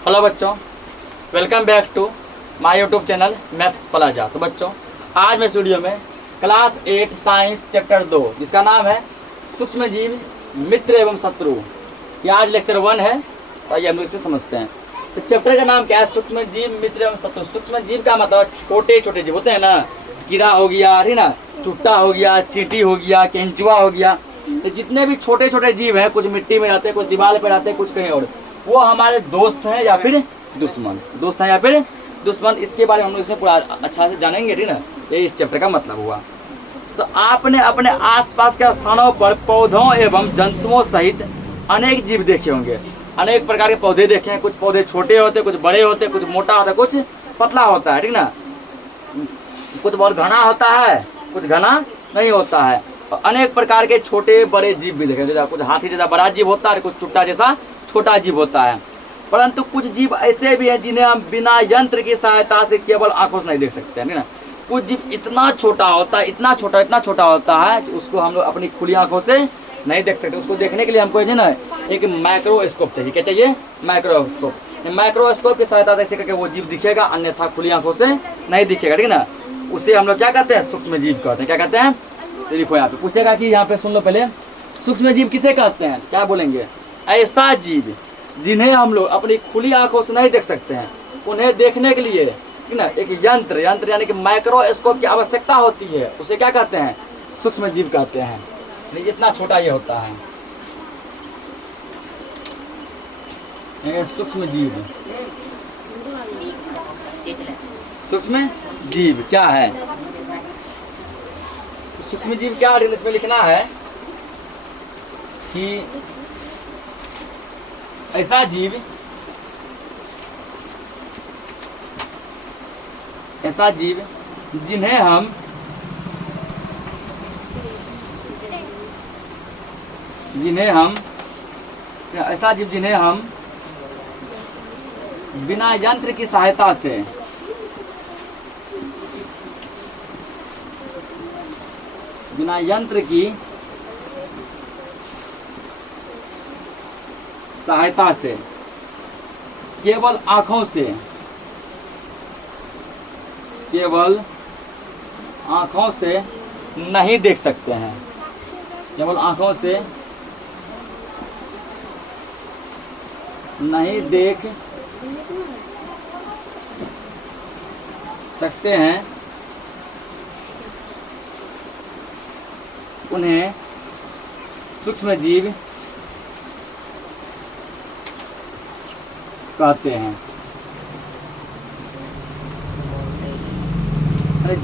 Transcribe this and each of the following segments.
Hello बच्चों, welcome back to my YouTube channel maths plaza. तो बच्चों, आज मैं इस वीडियो में क्लास 8 साइंस चैप्टर 2 जिसका नाम है सूक्ष्म जीव मित्र एवं शत्रु, ये आज लेक्चर 1 है। तो आइए हम लोग इसमें समझते हैं। तो चैप्टर का नाम क्या है? सूक्ष्म जीव मित्र एवं शत्रु। सूक्ष्म जीव का मतलब छोटे छोटे जीव होते हैं ना, कीड़ा हो गया, ठीक ना, चुट्टा हो गया, चींटी हो गया, केंचुआ हो गया। तो जितने भी छोटे छोटे जीव हैं, कुछ मिट्टी में रहते हैं, कुछ दीवार पर रहते हैं, कुछ कहीं और, वो हमारे दोस्त हैं या फिर दुश्मन। दोस्त हैं या फिर दुश्मन, इसके बारे में हम लोग इसमें पूरा अच्छा से जानेंगे, ठीक ना। ये इस चैप्टर का मतलब हुआ। तो आपने अपने आसपास के स्थानों पर पौधों एवं जंतुओं सहित अनेक जीव देखे होंगे। अनेक प्रकार के पौधे देखे हैं। कुछ पौधे छोटे होते, कुछ बड़े होते, कुछ मोटा होता है, कुछ पतला होता है, ठीक ना। कुछ बहुत घना होता है, कुछ घना नहीं होता है। और अनेक प्रकार के छोटे बड़े जीव भी देखे, जैसे कुछ हाथी जैसा बड़ा जीव होता है, कुछ चुट्टा जैसा छोटा जीव होता है। परंतु कुछ जीव ऐसे भी हैं जिन्हें हम बिना यंत्र की सहायता से केवल आंखों से नहीं देख सकते हैं ना। कुछ जीव इतना छोटा होता है, इतना छोटा होता है कि उसको हम लोग अपनी खुली आंखों से नहीं देख सकते। उसको देखने के लिए हमको जो ना एक माइक्रोस्कोप चाहिए। क्या चाहिए? माइक्रोस्कोप। माइक्रोस्कोप की सहायता से ऐसे करके वो जीव दिखेगा, अन्यथा खुली आंखों से नहीं दिखेगा, ठीक है ना। उसे हम लोग क्या कहते हैं? सूक्ष्म जीव कहते हैं। क्या कहते हैं? तो देखो यहाँ पे पूछेगा कि यहाँ पे सुन लो पहले, सूक्ष्म जीव किसे कहते हैं? क्या बोलेंगे? ऐसा जीव जिन्हें हम लोग अपनी खुली आंखों से नहीं देख सकते हैं, उन्हें देखने के लिए, ठीक ना, एक यंत्र यानी कि माइक्रोस्कोप की आवश्यकता होती है। उसे क्या कहते हैं? सूक्ष्म जीव कहते हैं। इतना छोटा ये होता है, ये सूक्ष्म जीव। सूक्ष्म जीव क्या है? सूक्ष्म जीव क्या है? इसमें लिखना है कि ऐसा जीव जिन्हें हम ऐसा जीव जिन्हें हम बिना यंत्र की सहायता से केवल आंखों से नहीं देख सकते हैं। केवल आंखों से नहीं देख सकते हैं, उन्हें सूक्ष्म जीव कहते हैं।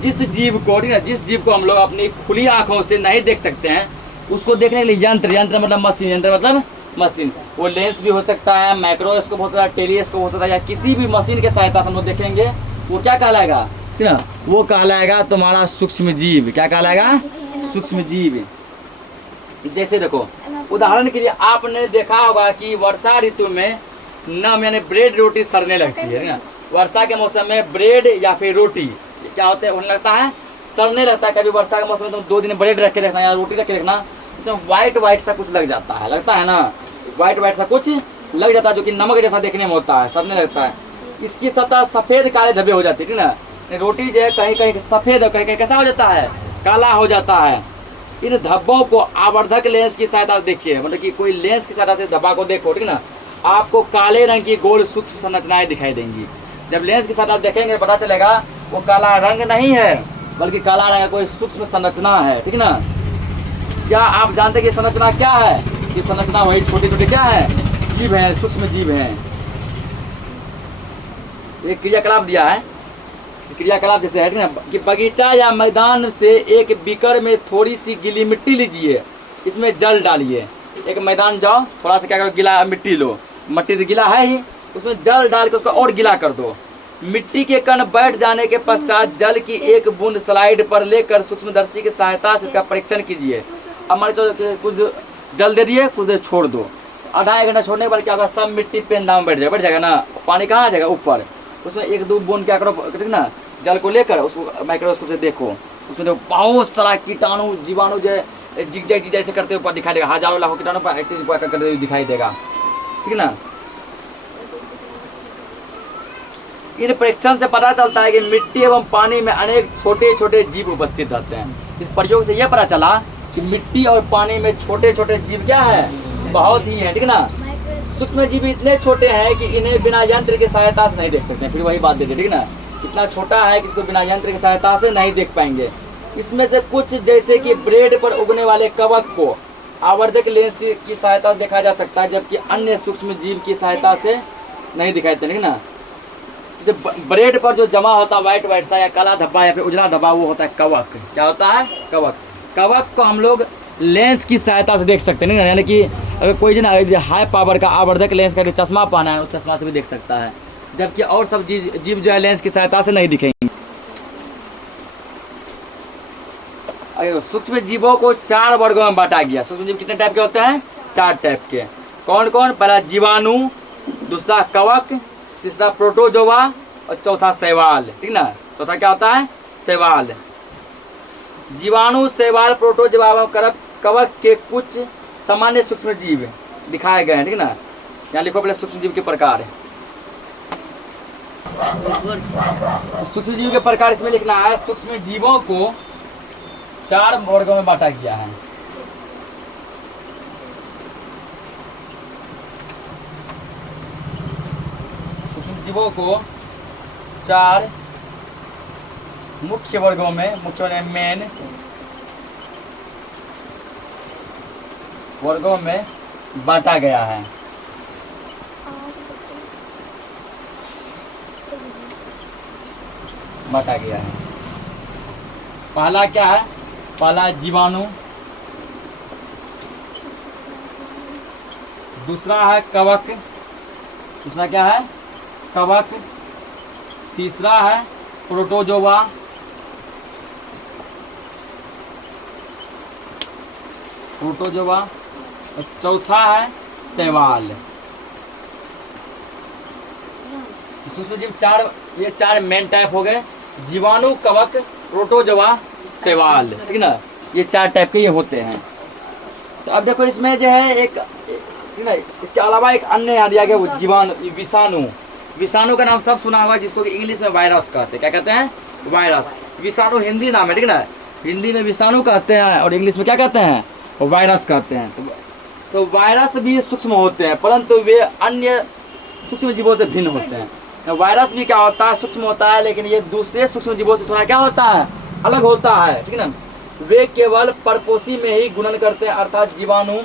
जिस जीव को, ठीक है, जिस जीव को हम लोग अपनी खुली आंखों से नहीं देख सकते हैं, उसको देखने के लिए यंत्र मतलब मशीन, यंत्र मतलब मशीन। वो लेंस भी हो सकता है, माइक्रोस्कोप हो सकता है, टेलीस्कोप हो सकता है, या किसी भी मशीन के सहायता से हम लोग देखेंगे, वो क्या कहलाएगा? ठीक ना, वो कहलाएगा तुम्हारा सूक्ष्म जीव। क्या कहलाएगा? सूक्ष्म जीव। जैसे देखो, उदाहरण के लिए आपने देखा होगा कि वर्षा ऋतु में नम यानी ब्रेड रोटी सड़ने लगती है ना। वर्षा के मौसम में ब्रेड या फिर रोटी क्या होता है? होने लगता है, सड़ने लगता है। कभी वर्षा के मौसम में तुम 2 दिन ब्रेड रख के देखना या रोटी रख के देखना, तो व्हाइट सा कुछ लग जाता है, ना, व्हाइट सा कुछ लग जाता है, जो कि नमक जैसा देखने में होता है, सड़ने लगता है। इसकी सतह सफ़ेद काले धब्बे हो जाती है, ठीक ना। रोटी जो है कहीं कहीं सफ़ेद और कहीं कहीं कैसा हो जाता है? काला हो जाता है। इन धब्बों को आवर्धक लेंस की सहायता से देखिए, मतलब कि कोई लेंस की सहायता से धब्बा को देखो, ठीक ना, आपको काले रंग की गोल सूक्ष्म संरचनाएं दिखाई देंगी। जब लेंस के साथ आप देखेंगे पता चलेगा वो काला रंग नहीं है, बल्कि काला रंग का कोई सूक्ष्म संरचना है, ठीक ना। क्या आप जानते हैं कि संरचना क्या है? ये संरचना वही छोटे छोटे क्या है? जीव है, सूक्ष्म जीव है। एक क्रियाकलाप दिया है, क्रियाकलाप जैसे है ना, कि बगीचा या मैदान से एक बीकर में थोड़ी सी गीली मिट्टी लीजिए, इसमें जल डालिए। एक मैदान जाओ, थोड़ा सा क्या करो, गीला मिट्टी लो, मिट्टी तो गीला है ही, उसमें जल डाल के उसको और गीला कर दो। मिट्टी के कण बैठ जाने के पश्चात जल की एक बूंद स्लाइड पर लेकर सूक्ष्मदर्शी की सहायता से इसका परीक्षण कीजिए। अब मान लो कुछ जल दे दिए, कुछ देर छोड़ दो, आधा 1 घंटा छोड़ने के बाद क्या होगा? सब मिट्टी पेन दाम बैठ जाएगा ना। पानी कहाँ आ जाएगा? ऊपर। उसमें 1-2 बूंद क्या करो, ना, जल को लेकर उसको माइक्रोस्कोप से देखो, उसमें तो बहुत सारा कीटाणु जीवाणु जो जिग जैसे करते हुए ऊपर दिखाई देगा, हजारों लाखों कीटाणु पर ऐसे करते हुए दिखाई देगा, ठीक ना। इन परीक्षण से पता चलता है कि मिट्टी एवं पानी में अनेक छोटे छोटे जीव उपस्थित रहते हैं। इस प्रयोग से यह पता चला कि मिट्टी और पानी में छोटे छोटे जीव क्या है, बहुत ही हैं, ठीक है ना। सूक्ष्म जीव इतने छोटे हैं कि इन्हें बिना यंत्र की सहायता से नहीं देख सकते। फिर वही बात देते, ठीक है ना, इतना छोटा है कि इसको बिना यंत्र की सहायता से नहीं देख पाएंगे। इसमें से कुछ जैसे कि ब्रेड पर उगने वाले कवक को आवर्धक लेंस की सहायता से देखा जा सकता है, जबकि अन्य सूक्ष्म जीव की सहायता से नहीं दिखाई देते, ठीक है ना। जैसे ब्रेड पर जो जमा होता है व्हाइट व्हाइट सा या काला धब्बा या फिर उजला धब्बा, वो होता है कवक। क्या होता है, कवक। कवक को हम लोग लेंस की सहायता से देख सकते हैं, यानी कि अगर कोई जो ना हाई पावर का आवर्धक लेंस का चश्मा पहना है, उस चश्मा से भी देख सकता है, जबकि और सब जीव जो है लेंस की सहायता से नहीं दिखेंगे। सूक्ष्म जीवों को 4 वर्गों में बांटा गया। सूक्ष्म जीव कितने टाइप के होते हैं, 4 टाइप के। कौन कौन, पहला जीवाणु, दूसरा कवक, तीसरा प्रोटोजोआ और चौथा शैवाल, ठीक ना। चौथा क्या होता है, शैवाल। जीवाणु, शैवाल, प्रोटोजोआ एवं कवक के कुछ सामान्य सूक्ष्म जीव दिखाए गए हैं, ठीक ना। यहाँ लिखो पहले सूक्ष्म जीव के प्रकार। सूक्ष्म जीव के प्रकार इसमें लिखना है, सूक्ष्म जीवों को 4 वर्गों में बांटा गया है। सूक्ष्म जीवों को 4 मुख्य वर्गों में, मेन वर्गों में बांटा गया है। पहला क्या है, पहला जीवाणु, दूसरा है कवक, दूसरा क्या है, कवक, तीसरा है प्रोटोजोआ, और चौथा है शैवाल। सूक्ष्म जीव 4, ये 4 मेन टाइप हो गए, जीवाणु, कवक, प्रोटोजोआ, शैवाल, ठीक ना। ये 4 टाइप के ये होते हैं। तो अब देखो इसमें जो है एक, ठीक ना, इसके अलावा एक अन्य यहाँ दिया गया, वो जीवाणु, विषाणु। विषाणु का नाम सब सुना होगा, जिसको कि इंग्लिश में वायरस कहते हैं। क्या कहते हैं, वायरस। विषाणु हिंदी नाम है, ठीक ना। हिंदी में विषाणु कहते हैं और इंग्लिश में क्या कहते हैं, वायरस कहते हैं। तो वायरस भी सूक्ष्म होते हैं, परंतु वे अन्य सूक्ष्म जीवों से भिन्न होते हैं। वायरस भी क्या होता है, सूक्ष्म होता है, लेकिन ये दूसरे सूक्ष्म जीवों से थोड़ा क्या होता है, अलग होता है, ठीक है ना। वे केवल परपोषी में ही गुणन करते हैं, अर्थात जीवाणु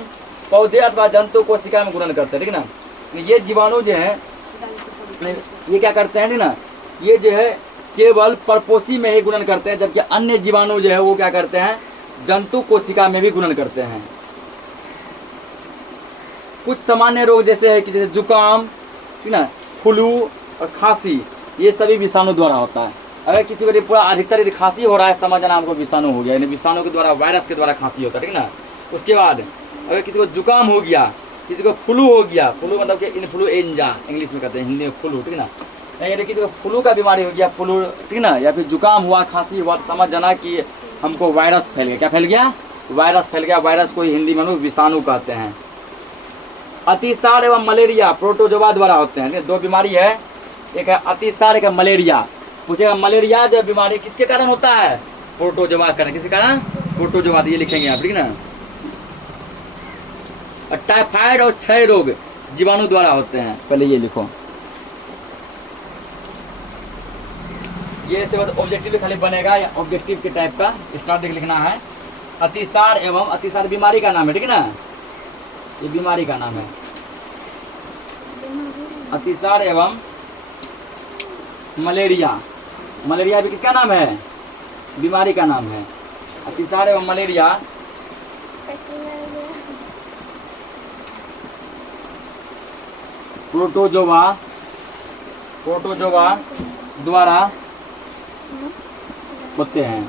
पौधे अथवा जंतु कोशिका में गुणन करते हैं, ठीक है ना। ये जीवाणु जो है ये क्या करते हैं, ठीक ना, ये जो है केवल परपोषी में ही गुणन करते हैं, जबकि अन्य जीवाणु जो है वो क्या करते हैं, जंतु कोशिका में भी गुणन करते हैं। कुछ सामान्य रोग जैसे है कि जैसे जुकाम, ठीक ना, फ्लू और खांसी, ये सभी विषाणु द्वारा होता है। अगर किसी को पूरा अधिकतर यदि खांसी हो रहा है, समझना हमको विषाणु हो गया, यानी विषाणु के द्वारा, वायरस के द्वारा खांसी होता है, ठीक ना। उसके बाद अगर किसी को जुकाम हो गया, किसी को फ्लू हो गया, फ्लू मतलब कि इन्फ्लुएंजा इंग्लिश में कहते हैं, हिंदी में फ्लू, ठीक ना। यदि किसी को फ्लू का बीमारी हो गया, फ्लू, ठीक ना, या फिर जुकाम हुआ, खांसी हुआ, तो समझ जाना कि हमको वायरस फैल गया। क्या फैल गया, वायरस फैल गया। वायरस को हिंदी में लोग विषाणु कहते हैं। अतिसार एवं मलेरिया प्रोटोजोआ द्वारा होते हैं। 2 बीमारी है, एक है अतिसार, एक है मलेरिया। पूछेगा मलेरिया जो बीमारी किसके कारण होता है, प्रोटोजोआ के कारण। किसके कारण, प्रोटोजोआ, तो ये लिखेंगे आप, ठीक ना। और टाइफाइड और क्षय रोग जीवाणु द्वारा होते हैं, पहले ये लिखो। ये से बस ऑब्जेक्टिव खाली बनेगा, या ऑब्जेक्टिव के टाइप का स्टार्ट लिखना है। अतिसार एवं, अतिसार बीमारी का नाम है, ठीक है ना, ये बीमारी का नाम है। अतिसार एवं मलेरिया, मलेरिया भी किसका नाम है, बीमारी का नाम है। अतिसार एवं मलेरिया प्रोटोजोआ द्वारा होते हैं,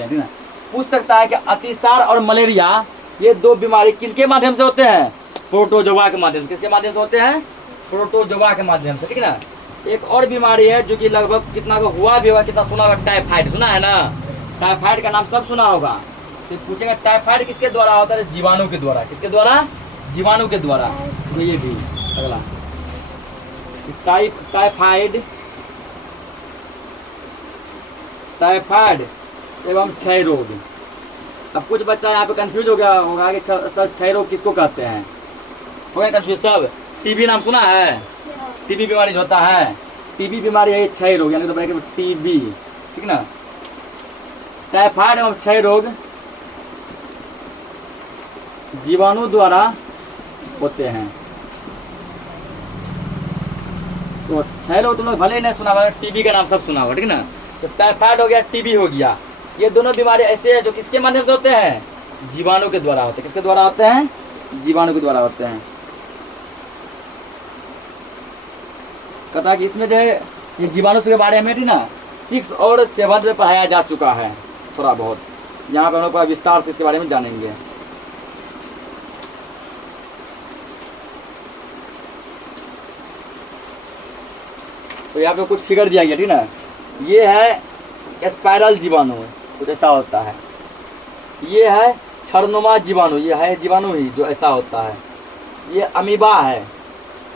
ठीक ना। पूछ सकता है कि अतिसार और मलेरिया ये 2 बीमारी किनके माध्यम से होते हैं, प्रोटोजोआ के माध्यम से। किसके माध्यम से होते हैं, प्रोटोजोआ के माध्यम से, ठीक है ना। एक और बीमारी है जो कि लगभग कितना को हुआ भी होगा, कितना सुना होगा, टाइफाइड सुना है ना। टाइफाइड का नाम सब सुना होगा। तो पूछेगा टाइफाइड किसके द्वारा होता है, जीवाणु के द्वारा। किसके द्वारा, जीवाणु के द्वारा। तो ये भी अगला टाइफाइड एवं क्षय रोग। अब कुछ बच्चा यहाँ पे कंफ्यूज हो गया होगा कि सर क्षय रोग किसको कहते हैं, हो गया कंफ्यूज सब। टीबी नाम सुना है, टीबी बीमारी जो होता है, टीबी बीमारी है क्षय रोग, यानी तो टीबी, ठीक ना। टाइफाइड एवं क्षय रोग जीवाणु द्वारा होते हैं। तो क्षय रोग तुम लोग भले ही नहीं सुना होगा, टीबी का नाम सब सुना होगा, ठीक ना। तो टाइफाइड हो गया, टीबी हो गया, ये दोनों बीमारी ऐसे हैं जो किसके माध्यम से होते हैं, जीवाणु के द्वारा होते हैं। किसके द्वारा होते हैं, जीवाणु के द्वारा होते हैं। कहता है कि इसमें जो है ये जीवाणु के बारे में ना 6 और 7 में पढ़ाया जा चुका है थोड़ा बहुत, यहाँ पे हम लोग विस्तार से इसके बारे में जानेंगे। तो यहाँ पे कुछ फिगर दिया गया, ठीक ना। ये है स्पाइरल जीवाणु, कुछ ऐसा होता है। ये है क्षरनुमा जीवाणु, ये है जीवाणु ही जो ऐसा होता है। ये अमीबा है,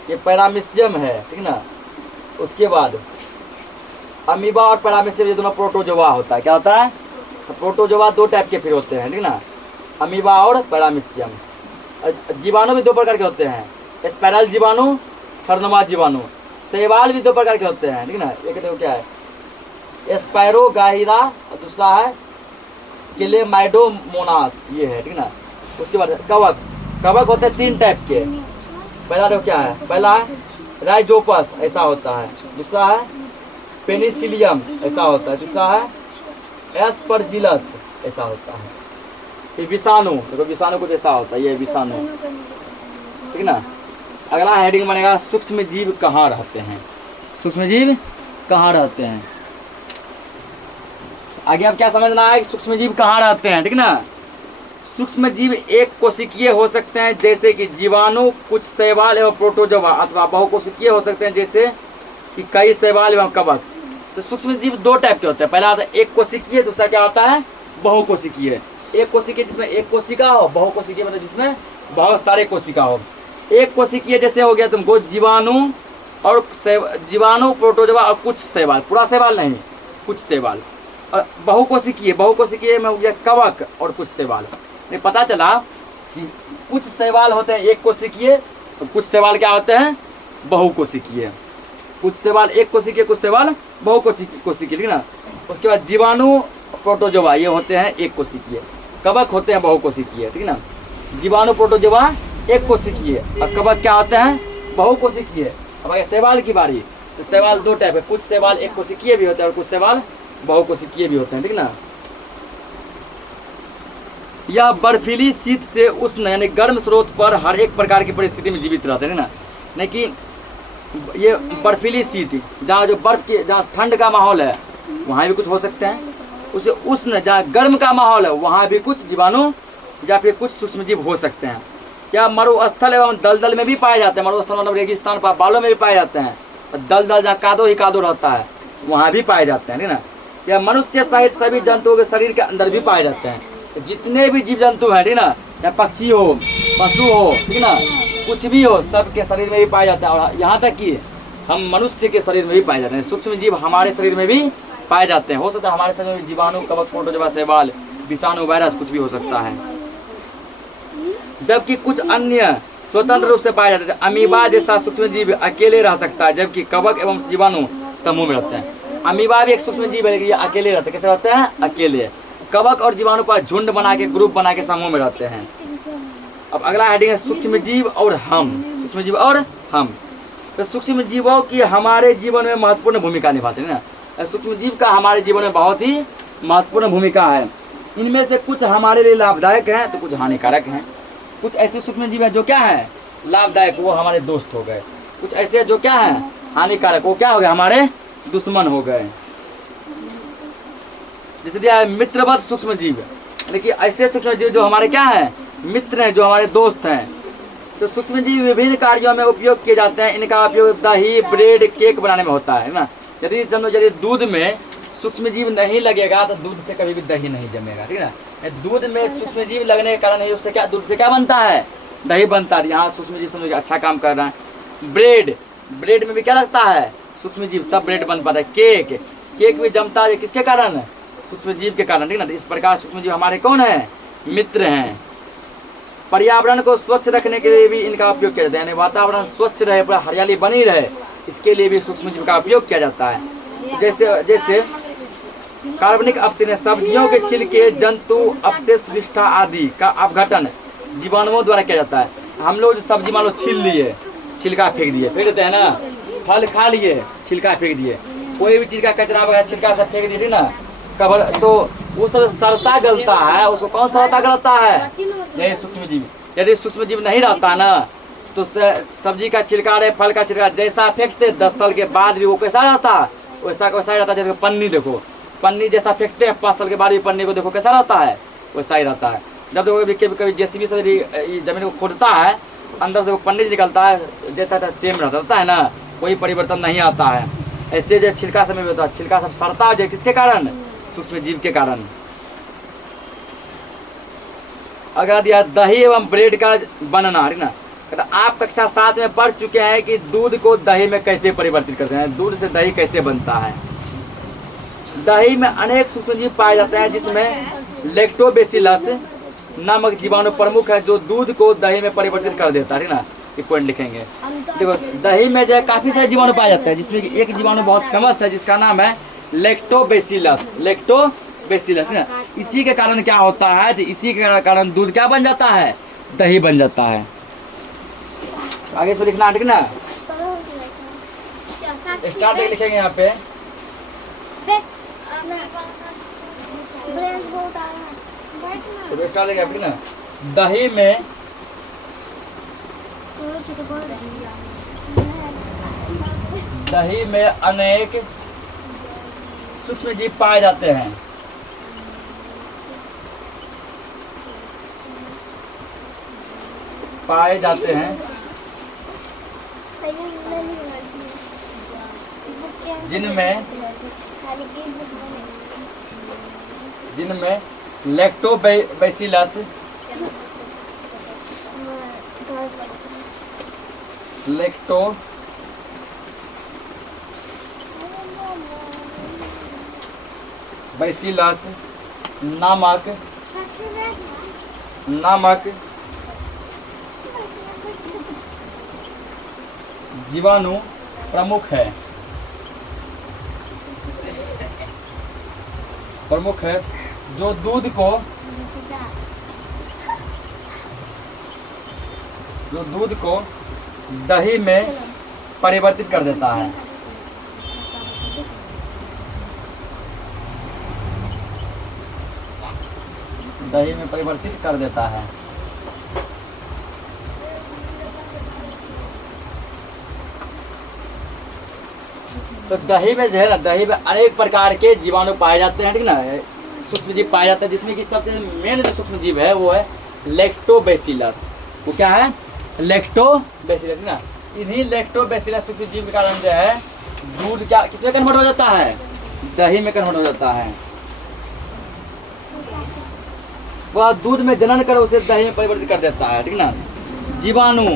ये पैरामीशियम है, ठीक ना। उसके बाद अमीबा और पैरामीशियम ये दोनों प्रोटोजोआ होता है। क्या होता है, तो प्रोटोजोआ 2 टाइप के फिर होते हैं, ठीक ना, अमीबा और पैरामीशियम। जीवाणु भी 2 प्रकार के होते हैं, स्पाइरल जीवाणु, क्षरनुमा जीवाणु। शैवाल भी 2 प्रकार के होते हैं, ठीक ना। एक देखो क्या है, स्पायरोगाइरा और दूसरा है क्लेमाइडोमोनास, ये है, ठीक ना। उसके बाद कवक, कवक होते हैं 3 टाइप के। पहला देखो क्या है, पहला है राइजोपस, ऐसा होता है। दूसरा है पेनिसिलियम, ऐसा होता है। तीसरा है एस्परजिलस, ऐसा होता है। फिर विषाणु, देखो विषाणु कुछ ऐसा होता है, ये विषाणु, ठीक ना। अगला हेडिंग बनेगा सूक्ष्म जीव कहाँ रहते हैं, सूक्ष्म जीव कहाँ रहते हैं। आगे अब क्या समझना है कि सूक्ष्म जीव कहाँ रहते हैं, ठीक ना। सूक्ष्म जीव एक कोशिकीय हो सकते हैं जैसे कि जीवाणु, कुछ शैवाल एवं प्रोटोजोआ, अथवा बहुकोशिकीय हो सकते हैं जैसे कि कई शैवाल एवं कवक। तो सूक्ष्म जीव 2 टाइप के होते हैं, पहला होता है एक कोशिकीय, दूसरा क्या होता है बहुकोशिकीय। एक कोशिकीय जिसमें एक कोशिका हो, बहुकोशिकीय मतलब जिसमें बहुत सारे कोशिका हो। एक कोशिकीय जैसे हो गया तुमको जीवाणु और जीवाणु, प्रोटोजोआ और कुछ शैवाल, पूरा शैवाल नहीं, कुछ शैवाल। और बहुकोशिकीय, बहुकोशिकीय में हो गया कवक और कुछ शैवाल। ये पता चला कि कुछ शैवाल होते हैं एक कोशिकीय, और कुछ शैवाल क्या होते हैं बहुकोशिकीय। कुछ शैवाल एक कोशिकीय, कुछ शैवाल बहुकोशिकीय, ठीक ना। उसके बाद जीवाणु, प्रोटोजोआ ये होते हैं एक कोशिकीय, कवक होते हैं बहुकोशिकीय, ठीक ना। जीवाणु, प्रोटोजोआ एक कोशिकीय और कवक क्या होते हैं बहुकोशिकीय। अब अगर शैवाल की बारी, तो शैवाल 2 टाइप है, कुछ शैवाल एक कोशिकीय भी होते हैं और कुछ शैवाल बहुकोशिकीय भी होते हैं, ठीक ना। यह बर्फीली शीत से उष्ण यानी गर्म स्रोत पर हर एक प्रकार की परिस्थिति में जीवित रहते हैं, ना। नहीं कि ये बर्फीली शीत, जहाँ जो बर्फ की, जहाँ ठंड का माहौल है वहाँ भी कुछ हो सकते हैं। उसे उष्ण, जहाँ गर्म का माहौल है वहाँ भी कुछ जीवाणु या फिर कुछ सूक्ष्मजीव हो सकते हैं। या मरुस्थल एवं दलदल में भी पाए जाते हैं, मरुस्थल मतलब रेगिस्तान पर बालों में भी पाए जाते हैं, और दलदल जहाँ कादो ही कादो रहता है वहाँ भी पाए जाते हैं, ठीक ना। या मनुष्य सहित सभी जंतुओं के शरीर के अंदर भी पाए जाते हैं। जितने भी जीव जंतु हैं, ठीक ना, चाहे पक्षी हो, पशु हो, ठीक ना, कुछ भी हो, सबके शरीर में भी पाए जाते हैं। और यहाँ तक कि हम मनुष्य के शरीर में भी पाए जाते हैं, सूक्ष्म जीव हमारे शरीर में भी पाए जाते हैं। हो सकता है हमारे शरीर में जीवाणु, कवक, प्रोटोजोआ, शैवाल, विषाणु, वायरस कुछ भी हो सकता है। जबकि कुछ अन्य स्वतंत्र रूप से पाए जाते हैं। अमीबा जैसा सूक्ष्म जीव अकेले रह सकता है, जबकि कवक एवं जीवाणु समूह में रहते हैं। अमीबा भी एक सूक्ष्म जीव है लेकिन ये अकेले रहते हैं। कैसे रहते हैं, अकेले। कवक और जीवाणु पर झुंड बना के, ग्रुप बना के समूह में रहते हैं। अब अगला हेडिंग है सूक्ष्म जीव और हम। सूक्ष्म जीव और हम, तो सूक्ष्म जीवों की हमारे जीवन में महत्वपूर्ण भूमिका निभाते हैं ना। सूक्ष्म जीव का हमारे जीवन में बहुत ही महत्वपूर्ण भूमिका है। इनमें से कुछ हमारे लिए लाभदायक हैं तो कुछ हानिकारक हैं। कुछ ऐसे सूक्ष्म जीव हैं जो क्या है लाभदायक, वो हमारे दोस्त हो गए। कुछ ऐसे जो क्या है हानिकारक, वो क्या हो गए, हमारे दुश्मन हो गए। जैसे दिया है मित्रवत सूक्ष्म जीव, देखिए ऐसे सूक्ष्म जीव जो हमारे क्या है मित्र हैं, जो हमारे दोस्त हैं। तो सूक्ष्म जीव विभिन्न कार्यों में उपयोग किए जाते हैं। इनका उपयोग दही, ब्रेड, केक बनाने में होता है ना। यदि दूध में सूक्ष्म जीव नहीं लगेगा तो दूध से कभी भी दही नहीं जमेगा, ठीक है। दूध में सूक्ष्म जीव लगने के कारण ही उससे क्या, दूध से क्या बनता है, दही बनता है। यहाँ सूक्ष्म जीव समझिए अच्छा काम कर रहा है। ब्रेड, ब्रेड में भी क्या लगता है? सूक्ष्म जीव, तब ब्रेड बन पाता है। केक भी जमता है किसके कारण? सूक्ष्म जीव के कारण, ठीक ना। तो इस प्रकार सूक्ष्म जीव हमारे कौन है? मित्र हैं। पर्यावरण को स्वच्छ रखने के लिए भी इनका उपयोग किया जाता है, यानी वातावरण स्वच्छ रहे, पूरा हरियाली बनी रहे, इसके लिए भी सूक्ष्म जीव का उपयोग किया जाता है। जैसे कार्बनिक अपशिष्ट, सब्जियों के छिलके, जंतु अपशेष, विष्ठा आदि का अपघटन जीवाणुओं द्वारा किया जाता है। हम लोग जो सब्जी मान लो छील लिए, छिलका फेंक देते हैं ना, फल खा लिए, छिलका फेंक दिए, कोई भी चीज़ का कचरा वगैरह छिलका सब फेंक दिए ना, कबर, तो वो सब सड़ता गलता है, उसको कौन सड़ता गलता है? यही सूक्ष्म जीव। यदि सूक्ष्म जीव नहीं रहता ना, तो सब्जी का छिलका रहे, फल का छिलका जैसा फेंकते 10 साल के बाद भी वो कैसा रहता? वैसा ही रहता। जैसे पन्नी देखो, पन्नी जैसा फेंकते हैं 5 साल के बाद भी पन्नी को देखो कैसा रहता है? वैसा ही रहता है। जब देखो कभी जेसीबी से जमीन को खोदता है, अंदर से वो पन्नी निकलता है, जैसा सेम रहता है ना, कोई परिवर्तन नहीं आता है। ऐसे जो छिलका समय होता है, छिलका सब सड़ता है किसके कारण? सूक्ष्म जीव के कारण। अगर दिया दही एवं ब्रेड का बनना, ठीक ना। तो आप कक्षा 7 में पढ़ चुके हैं कि दूध को दही में कैसे परिवर्तित करते हैं, दूध से दही कैसे बनता है। दही में अनेक सूक्ष्म जीव पाए जाते हैं, जिसमें लैक्टोबैसिलस नामक जीवाणु प्रमुख है, जो दूध को दही में परिवर्तित कर देता है, ठीक ना। ये पॉइंट लिखेंगे। देखो दही में जो है काफी सारे जीवाणु पाए जाते हैं, जिसमें कि एक जीवाणु बहुत फेमस है, जिसका नाम है लैक्टोबैसिलस, ना। इसी के कारण क्या होता है? तो इसी के कारण दूध क्या बन जाता है? दही बन जाता है। आगे इस पर लिखना, ठीक ना। स्टार्ट लिखेंगे यहाँ पे। तो स्टार्ट लिखेंगे, ठीक ना। दही में अनेक सूक्ष्म जीव पाए जाते हैं। जिनमें लैक्टोबैसिलस नामक जीवाणु प्रमुख है, जो दूध को दही में परिवर्तित कर देता है। तो दही में जो है ना, दही में अनेक प्रकार के जीवाणु पाए जाते हैं, ठीक ना। सूक्ष्म जीव पाए जाते हैं, जिसमें कि सबसे मेन जो सूक्ष्म जीव है वो है लैक्टोबैसिलस। वो क्या है? लैक्टोबैसिलस, ठीक ना। इन्हीं लैक्टोबैसिलस सूक्ष्म जीव के कारण जो है दूध क्या किसमें कन्वर्ट हो जाता है? दही में कन्वर्ट हो जाता है। वह दूध में जनन कर उसे दही में परिवर्तित कर देता है, ठीक ना। जीवाणु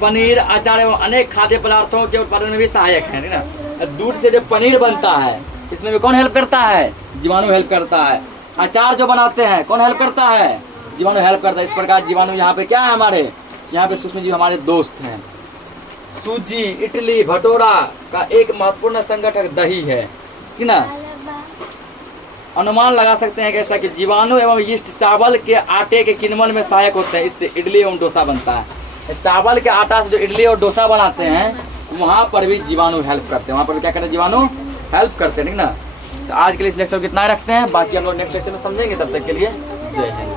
पनीर, अचार एवं अनेक खाद्य पदार्थों के उत्पादन में भी सहायक है, ठीक ना। दूध से जो पनीर बनता है, इसमें भी कौन हेल्प करता है? जीवाणु हेल्प करता है। अचार जो बनाते हैं, कौन हेल्प करता है? जीवाणु हेल्प करता है। इस प्रकार जीवाणु यहाँ पे क्या है? हमारे यहाँ पे सूक्ष्म जीव हमारे दोस्त हैं। सूजी, इडली, भटोरा का एक महत्वपूर्ण संगठक दही है, ठीक ना। अनुमान लगा सकते हैं कैसा कि जीवाणु एवं यीस्ट चावल के आटे के किण्वन में सहायक होते हैं, इससे इडली एवं डोसा बनता है। चावल के आटा से जो इडली और डोसा बनाते हैं, वहाँ पर भी जीवाणु हेल्प करते हैं। वहाँ पर क्या करते हैं? जीवाणु हेल्प करते हैं, ठीक ना। तो आज के लिए इस लेक्चर को कितना रखते हैं, बाकी हम लोग नेक्स्ट लेक्चर में समझेंगे। तब तक के लिए जय हिंद।